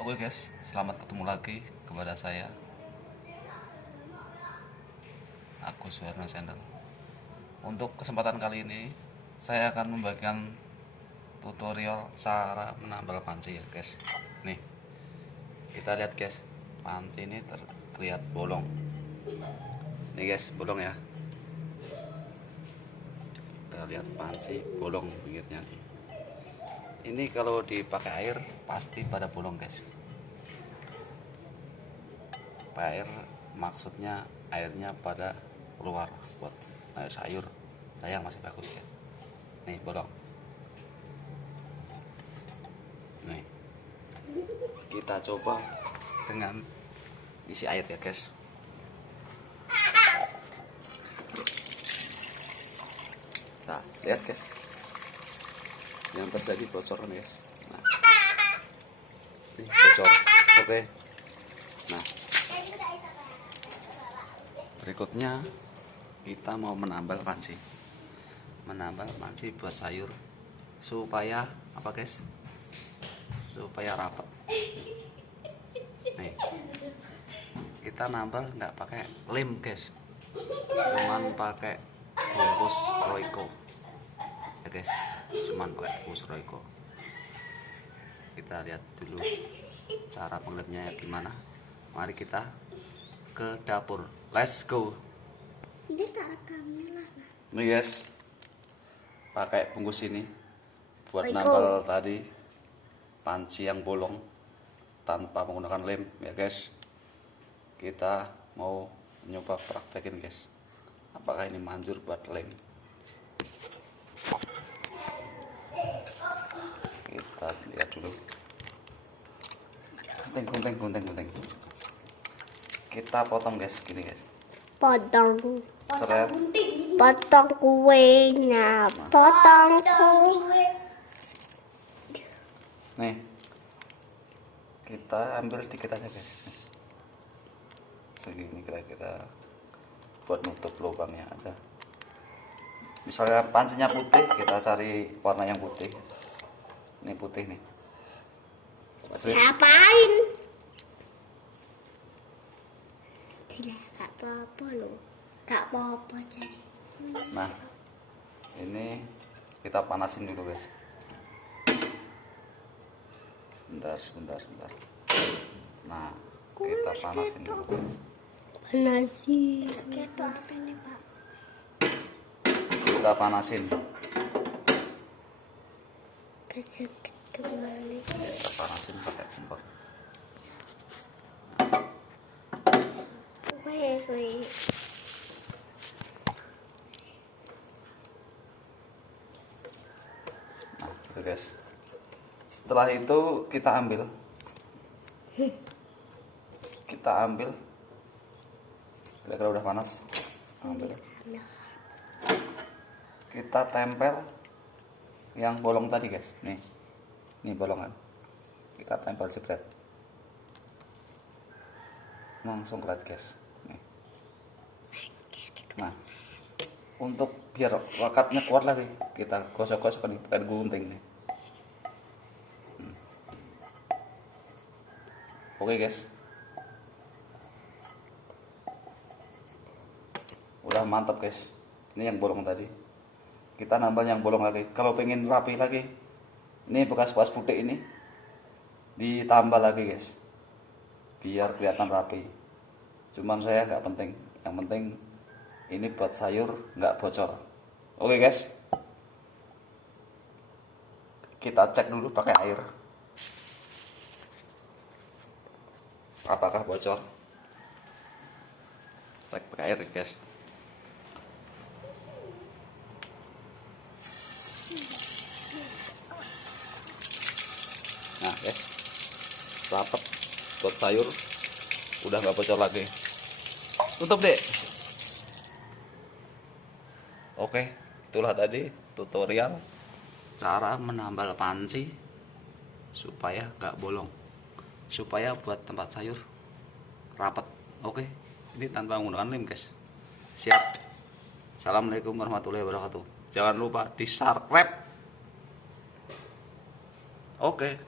Oke guys, selamat ketemu lagi kepada saya, Agus Suwarno Channel. Untuk kesempatan kali ini saya akan membagikan tutorial cara menambal panci ya guys. Nih, kita lihat guys, panci ini terlihat bolong. Nih guys, bolong ya. Kita lihat panci bolong pinggirnya nih. Ini kalau dipakai air pasti pada bolong guys. Air maksudnya airnya pada keluar buat sayur saya masih bagus ya. Nih bolong. Nih kita coba dengan isi air ya guys. Nah lihat guys, yang terjadi bocoran guys. Nah, ini bocor. Oke. Nah, berikutnya kita mau menambal panci buat sayur supaya apa guys, supaya rapat. Nih kita nambal nggak pakai lem guys, cuman pakai bungkus Royco ya guys, cuman pakai bungkus Royco. Kita lihat dulu cara pengetnya gimana. Mari kita ke dapur, let's go. Ini tak rekamnya lah. Nih guys, pakai bungkus ini buat Royco. nambal tadi panci yang bolong tanpa menggunakan lem ya guys. Kita mau nyoba praktekin guys, apakah ini manjur buat lem. Kita lihat dulu. Gunting. Kita potong guys, gini guys. Potong Seret. potong kuenya, potong kue. Nih kita ambil dikit aja guys, segini kira-kira buat nutup lubangnya aja. Misalnya pancinya putih, kita cari warna yang putih. Ini putih nih. Ngapain? Tidak apa-apa loh, tak apa-apa cek. Nah ini kita panasin dulu guys. Sebentar. Nah kita panasin dulu guys. Panasin. Kita panasin. Kesekit kembali. Kita panasin pakai kompor. Wes. Nah gitu guys. Setelah itu kita ambil. Kira-kira udah panas. Ambil. Kita tempel yang bolong tadi guys. Nih bolongan. Kita tempel jepret. Langsung kelat guys. Nih. Nah, untuk biar wakatnya kuat lagi, kita gosok-gosok nih pakai gunting nih. Oke guys, udah mantap guys. Ini yang bolong tadi, kita nambah yang bolong lagi. Kalau pengen rapi lagi, ini bekas-bekas putih ini ditambah lagi guys, biar kelihatan rapi. Cuman saya nggak penting, yang penting ini buat sayur nggak bocor. Oke guys, kita cek dulu pakai air, apakah bocor. Cek pakai air guys. Nah guys, rapat buat sayur, udah nggak bocor lagi. Tutup deh. Oke, itulah tadi tutorial cara menambal panci supaya nggak bolong, supaya buat tempat sayur rapat. Oke, ini tanpa menggunakan lem guys. Siap. Assalamualaikum warahmatullahi wabarakatuh. Jangan lupa di subscribe. Oke.